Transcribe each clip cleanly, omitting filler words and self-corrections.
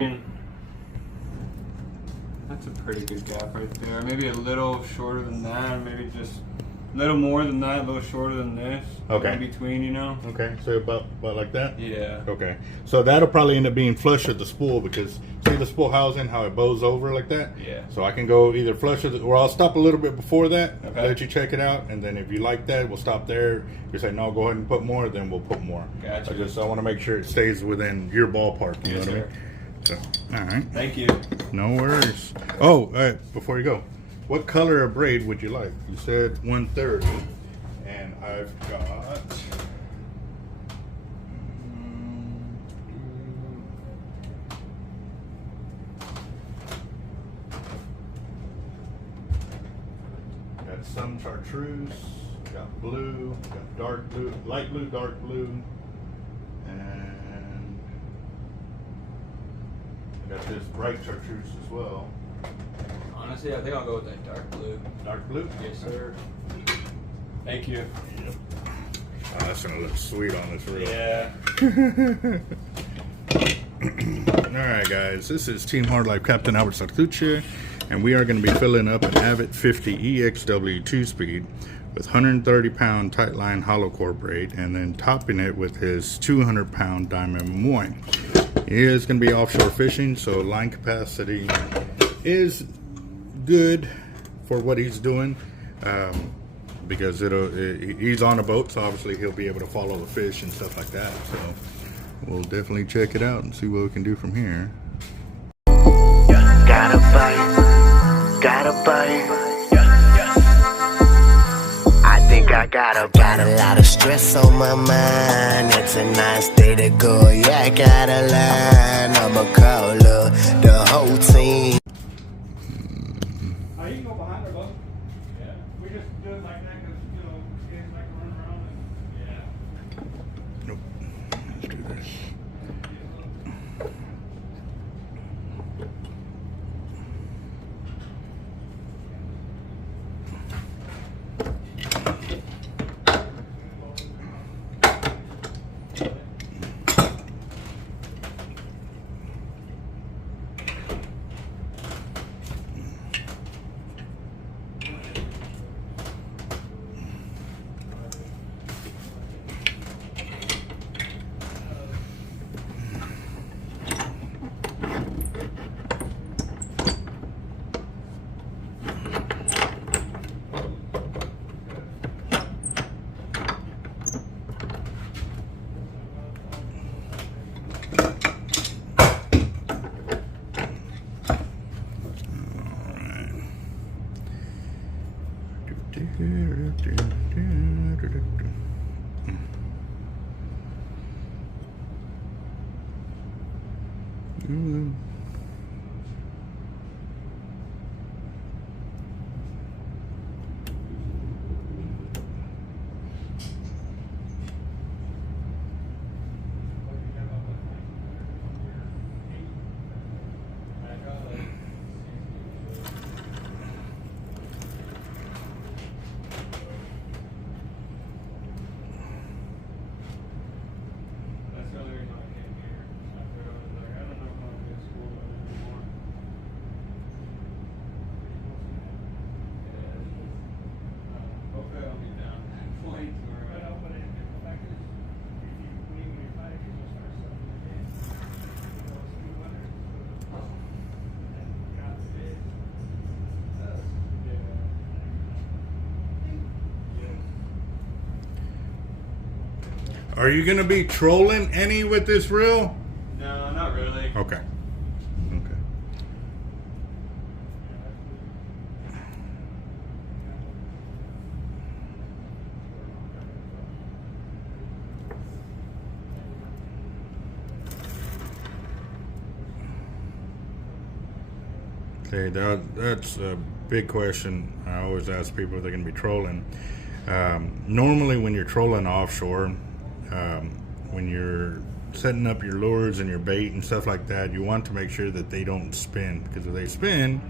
That's a pretty good gap right there. Maybe a little shorter than that, maybe just a little more than that, a little shorter than this. Okay. In between, you know? Okay, so about like that? Yeah. Okay. So that'll probably end up being flush with the spool because see the spool housing, how it bows over like that? Yeah. So I can go either flush with it, or I'll stop a little bit before that, Okay. let you check it out, and then if you like that, we'll stop there. If you say, no, go ahead and put more, then we'll put more. Gotcha. I want to make sure it stays within your ballpark, you know what I mean? So, all right. Thank you. No worries. Oh, before you go, what color of braid would you like? You said 130, and I've got. Got some chartreuse, got blue, got dark blue, light blue, dark blue, and I got this bright chartreuse as well. Honestly, I think I'll go with that dark blue. Dark blue? Yes, sir. Thank you. Yep. Oh, that's gonna look sweet on this reel. Yeah. Alright guys, this is Team Hard Life Captain Albert Zertuche, and we are going to be filling up an Avet 50 EXW 2-speed with 130 pound tight line hollow core braid, and then topping it with his 200 pound diamond moine. He is going to be offshore fishing, so line capacity is good for what he's doing, because he's on a boat, so obviously he'll be able to follow the fish and stuff like that. So we'll definitely check it out and see what we can do from here. Gotta bite, gotta bite. I think I got a lot of stress on my mind. It's a nice day to go. Yeah, I gotta line. I'ma call up the whole team. You can go behind her, bud. Yeah. We just do it like that because, you know, kids like to run around and, yeah. Nope. Let's do this. Are you gonna be trolling any with this reel? No, not really. Okay. Okay. Okay, that's a big question. I always ask people if they're gonna be trolling. Normally when you're trolling offshore, when you're setting up your lures and your bait and stuff like that, you want to make sure that they don't spin, because if they spin,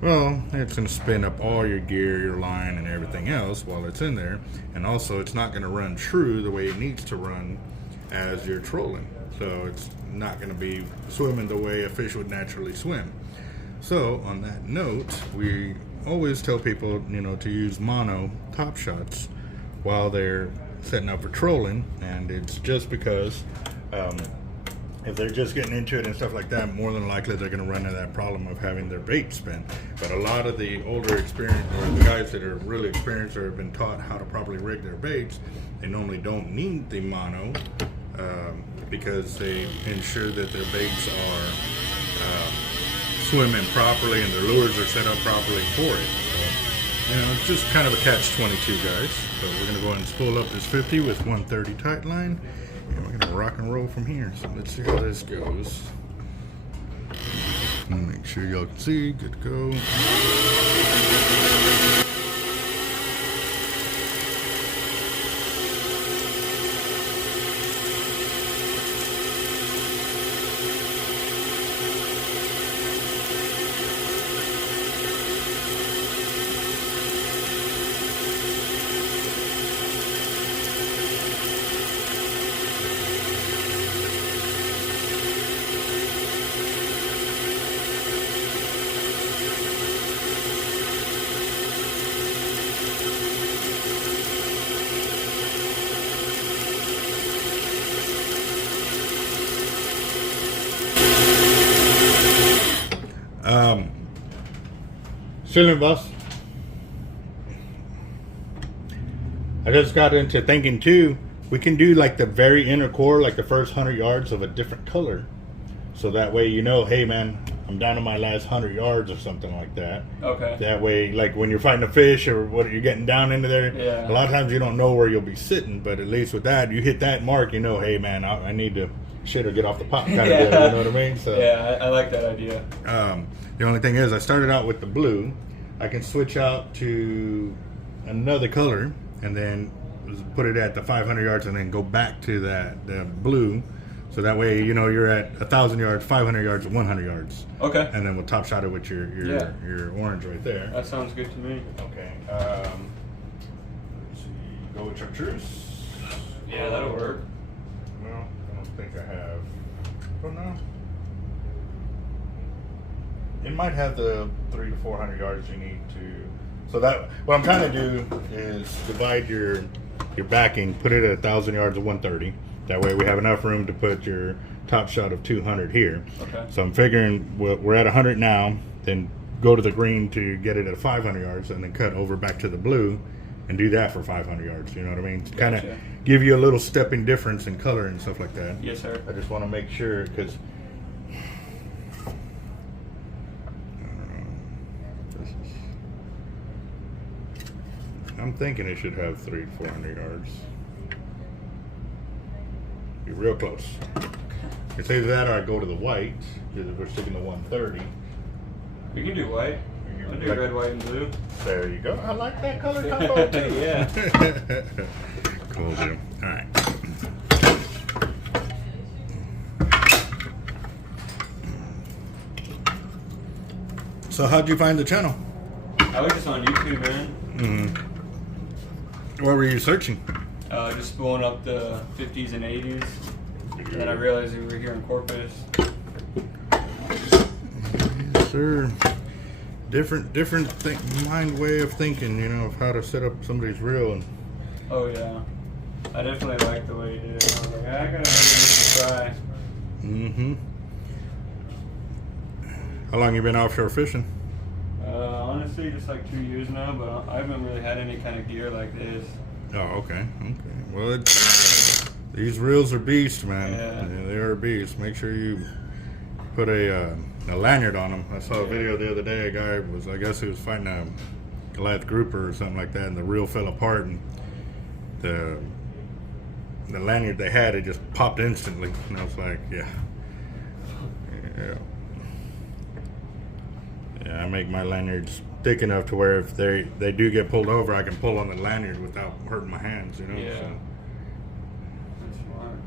well, it's going to spin up all your gear, your line, and everything else while it's in there. And also, it's not going to run true the way it needs to run as you're trolling. So it's not going to be swimming the way a fish would naturally swim. So on that note, we always tell people, you know, to use mono top shots while they're setting up for trolling, and it's just because if they're just getting into it and stuff like that, more than likely they're going to run into that problem of having their bait spin. But a lot of the older experienced, or the guys that are really experienced or have been taught how to properly rig their baits, they normally don't need the mono because they ensure that their baits are swimming properly and their lures are set up properly for it. So, you know, it's just kind of a catch-22, guys. So we're going to go ahead and spool up this 50 with 130 tight line. And we're gonna rock and roll from here. So let's see how this goes. Make sure y'all can see. Good to go. Chilling, boss. I just got into thinking too, we can do like the very inner core, like the first 100 yards of a different color. So that way, you know, hey man, I'm down to my last 100 yards or something like that. Okay. That way, like when you're fighting a fish or what you're getting down into there, yeah. A lot of times you don't know where you'll be sitting, but at least with that, you hit that mark, you know, hey man, I need to shit or get off the pot kind of deal, you know what I mean? So yeah, I like that idea. The only thing is, I started out with the blue. I can switch out to another color and then put it at the 500 yards and then go back to the blue. So that way, you know, you're at 1,000 yards, 500 yards, 100 yards. Okay. And then we'll top shot it with your orange right there. That sounds good to me. Okay. Let's see. Go with chartreuse. Yeah, that'll work. No, I don't think I have. Oh no. It might have the 300 to 400 yards you need to. So that what I'm trying to do is divide your backing, put it at 1,000 yards of 130. That way we have enough room to put your top shot of 200 here. Okay. So I'm figuring we're at 100 now, then go to the green to get it at 500 yards, and then cut over back to the blue, and do that for 500 yards. You know what I mean? To kind of give you a little stepping difference in color and stuff like that. Yes, sir. I just want to make sure because. I'm thinking it should have 300 to 400 yards. You're real close. It's either that or I go to the white, because we're sticking to 130. You can do white. I'll do red, white, and blue. There you go. I like that color combo too. Yeah. Cool deal. All right. So how'd you find the channel? I was just on YouTube, man. Mm-hmm. What were you searching? Just spooling up the 50s and 80s. And then I realized we were here in Corpus. Yes, sir. Different mind way of thinking, you know, of how to set up somebody's reel. And oh yeah, I definitely like the way you did it. I was like, I gotta give this a try. Mm-hmm. How long you been offshore fishing? Honestly, just like 2 years now, but I haven't really had any kind of gear like this. Oh, okay. Well, these reels are beasts, man. Yeah, they are beasts. Make sure you put a lanyard on them. I saw a video the other day. A guy was, I guess he was fighting a Goliath grouper or something like that, and the reel fell apart, and the lanyard they had, it just popped instantly. And I was like, yeah. I make my lanyards thick enough to where if they do get pulled over, I can pull on the lanyard without hurting my hands, you know? Yeah. So. That's smart.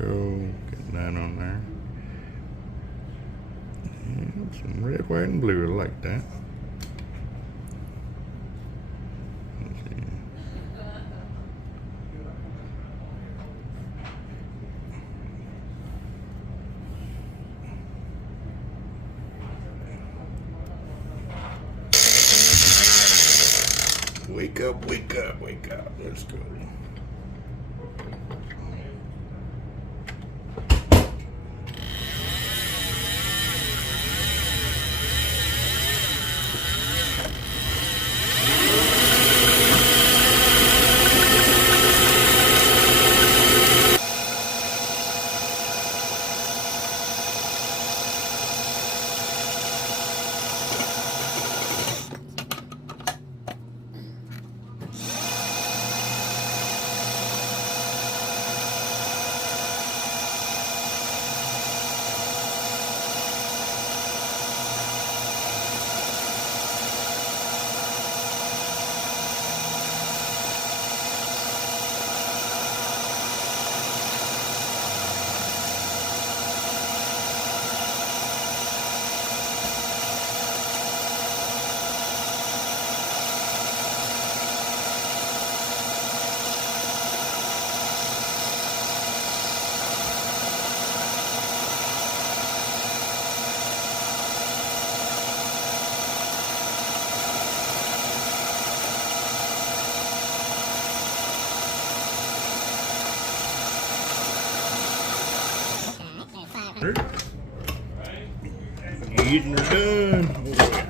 go. Get that on there. And some red, white, and blue. I like that. Let's see. Wake up, wake up, wake up. Let's go. Getting her done. Oh, yeah.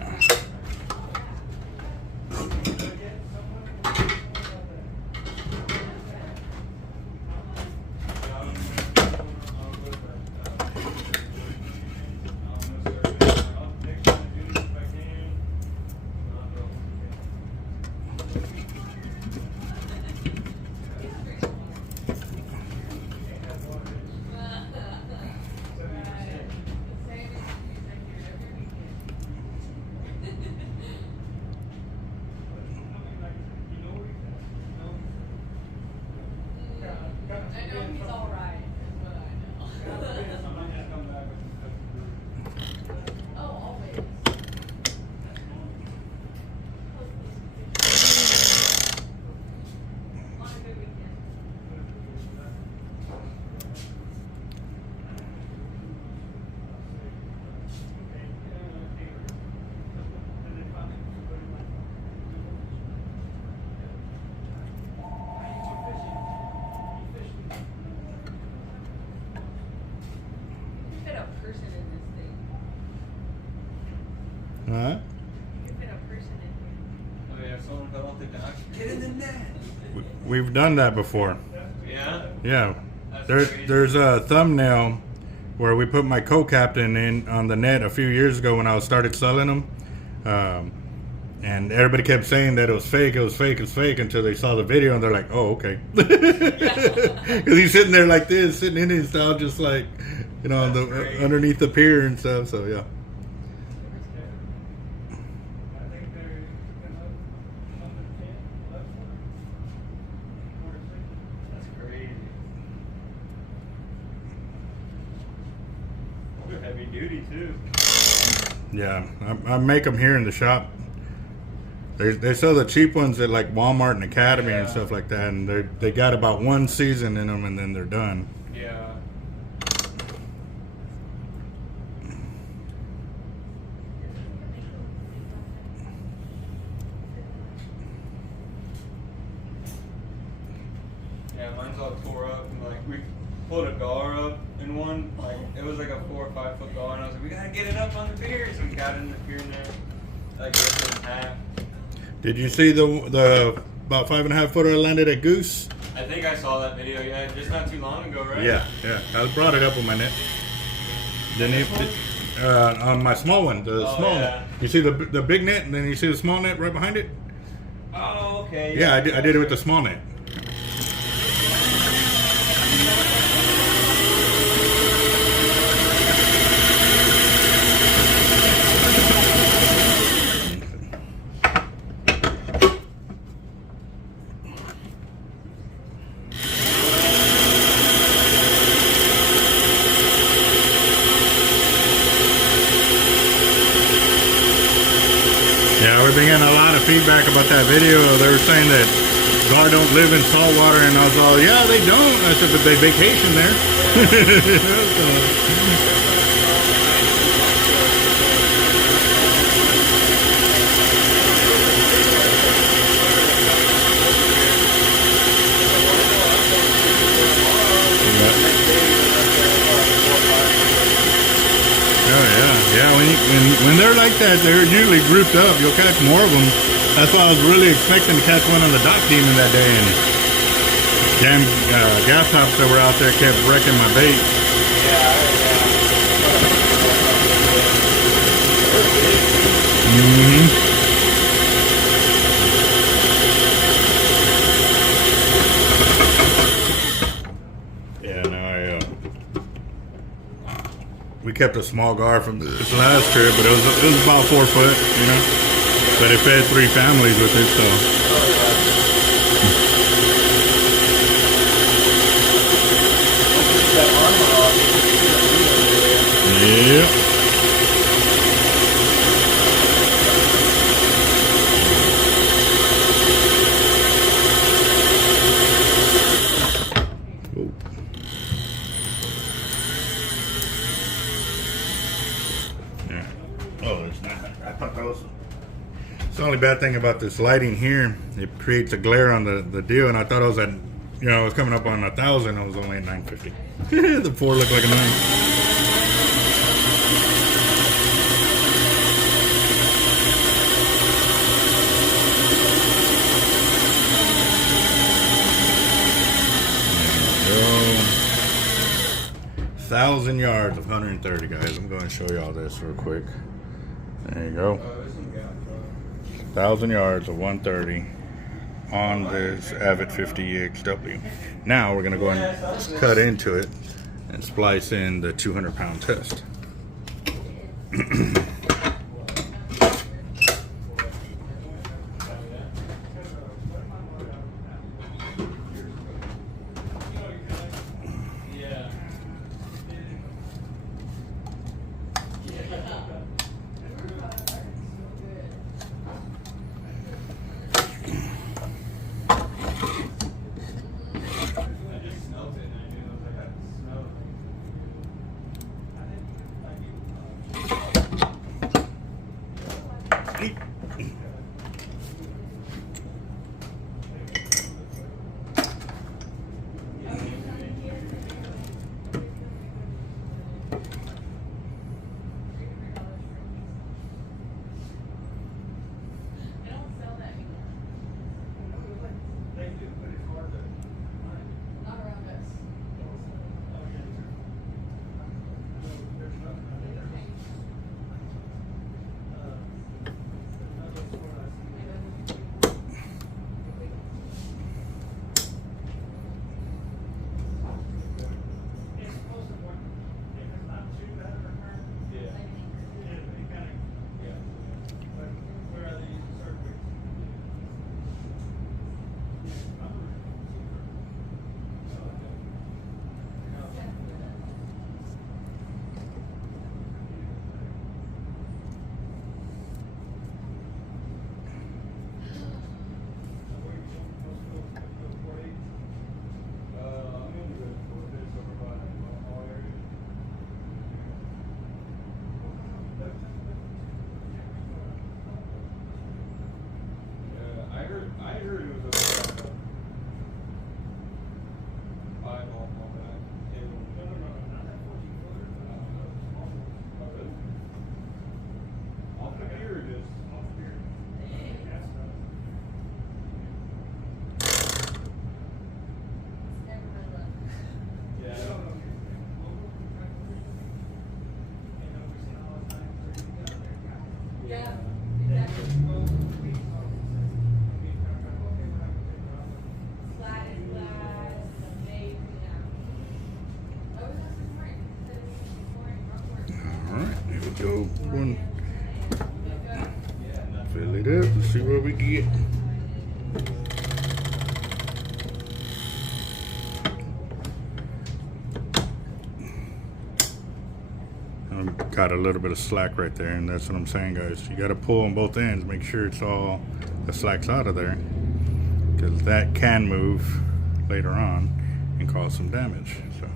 Huh? Oh yeah, someone fell off the dock. Get in the net. We've done that before. Yeah? Yeah. That's crazy. There's a thumbnail where we put my co-captain in on the net a few years ago when I started selling them. And everybody kept saying that it was fake, it was fake, it's fake until they saw the video and they're like, oh, okay. Because he's sitting there like this, sitting Indian style, just like, you know, on the, underneath the pier and stuff. So, yeah. Heavy duty too. Yeah, I make them here in the shop. They sell the cheap ones at like Walmart and Academy and stuff like that, and they got about one season in them and then they're done. Yeah. Yeah, mine's all tore up and like we pulled a gar up in one, like it was like a 4 or 5 foot gar, and I was like, we gotta get it up on the pier, so we got it in the pier in there, like ripped it in half. Did you see the about 5.5 footer I landed at Goose? I think I saw that video, yeah, just not too long ago, right? Yeah. I brought it up on my net. On my small one, the small net. You see the big net, and then you see the small net right behind it? Oh, okay. Yeah, I did it with the small net. lot of feedback about that video. They were saying that gar don't live in salt water, and I was all, yeah, they don't. I said, but they vacation there. Yeah, when they're like that, they're usually grouped up. You'll catch more of them. That's why I was really expecting to catch one on the dock demon that day, and damn gas tops that were out there kept wrecking my bait. We kept a small gar from this last trip, but it was about 4 foot, you know. But it fed 3 families with it, so. Yeah. The only bad thing about this lighting here, it creates a glare on the deal, and I thought I was at, you know, I was coming up on 1,000. I was only at 950. The 4 looked like a 9. There you go. 1,000 yards of 130, guys. I'm going to show y'all this real quick. There you go. 1,000 yards of 130 on this Avet 50 EXW. Now we're going to go and cut into it and splice in the 200-pound test. Go one, fill it up and see what we get. I'm got a little bit of slack right there, and that's what I'm saying, guys. You got to pull on both ends, make sure it's all the slack's out of there, because that can move later on and cause some damage. So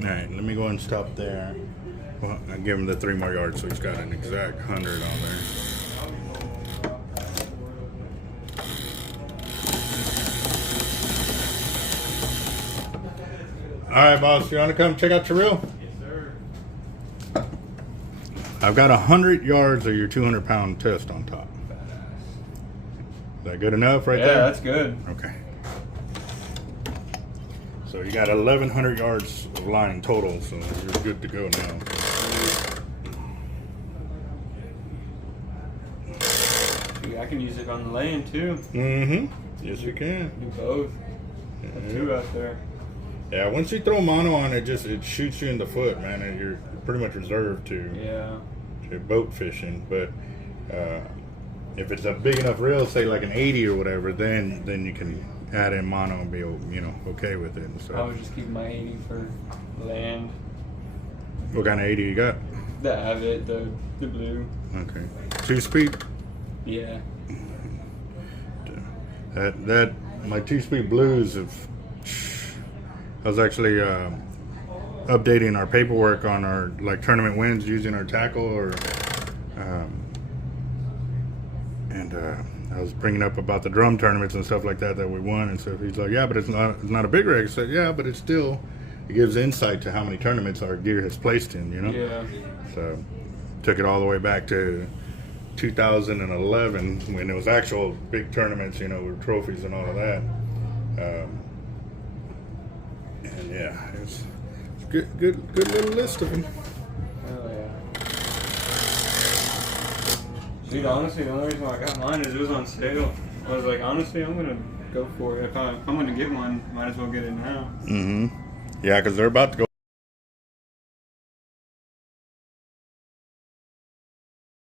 alright, let me go and stop there. Well, I give him the 3 more yards, so he's got an exact 100 on there. Alright, boss, you want to come check out your reel? Yes, sir. I've got 100 yards of your 200-pound test on top. Is that good enough right there? Yeah, that's good. Okay. So you got 1,100 yards of line total, so you're good to go now. I can use it on the lane too. Mm-hmm. Yes, you can. Do both. Yeah. 2 out there. Yeah, once you throw mono on it, it shoots you in the foot, man, and you're pretty much reserved to boat fishing. But if it's a big enough reel, say like an 80 or whatever, then you can add in mono and be, you know, okay with it. So I would just keep my 80 for land. what kind of 80 you got? The Avet, the blue. Okay, 2-speed. Yeah. That my 2-speed blues have. I was actually updating our paperwork on our tournament wins using our tackle, or and I was bringing up about the drum tournaments and stuff like that we won and stuff. He's like, yeah, but it's not a big rig. I said, yeah, but it gives insight to how many tournaments our gear has placed in, you know. Yeah. So took it all the way back to 2011 when it was actual big tournaments, you know, with trophies and all of that. And yeah, it's good little list of them. Oh yeah. Dude, honestly, the only reason why I got mine is it was on sale. I was like, honestly, I'm gonna go for it. If I'm gonna get one, might as well get it now. Mm-hmm. Yeah, because they're about to go